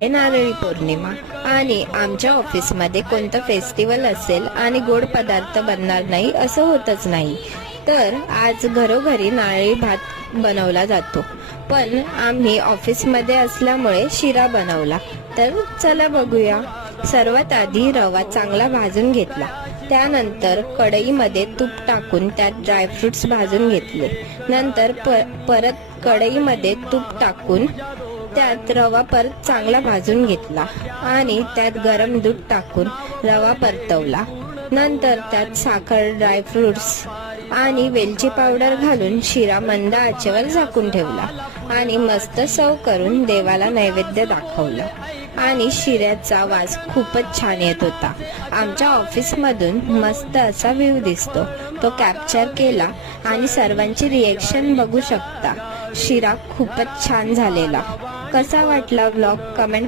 नारळी पौर्णिमा आणि आमच्या ऑफिसमध्ये कोणतं फेस्टिवल असेल आणि गोड पदार्थ बनणार नाही असं होतच नाही. तर आज घरोघरी नारळी भात बनवला जातो, पण आम्ही ऑफिसमध्ये असल्यामुळे शिरा बनवला. तर चला बघूया. सर्वात आधी रवा चांगला भाजून घेतला. त्यानंतर कढईमध्ये तूप टाकून त्यात ड्रायफ्रुट्स भाजून घेतले. नंतर परत कढईमध्ये तूप टाकून त्यात रवा परत चांगला भाजून घेतला आणि त्यात गरम दूध टाकून रवा परतवला. नंतर त्यात साखर, ड्रायफ्रुट्स आणि वेलची पावडर घालून शिरा मंद आचेवर झाकून ठेवला आणि मस्त सर्व करून देवाला नैवेद्य दाखवला. आणि शिऱ्याचा वास खूपच छान येत होता. आमच्या ऑफिसमधून मस्त असा व्ह्यू दिसतो, तो कॅप्चर केला आणि सर्वांची रिएक्शन बघू शकता. शिरा खूपच छान झालेला. कसा वाटला व्लॉग कमेंट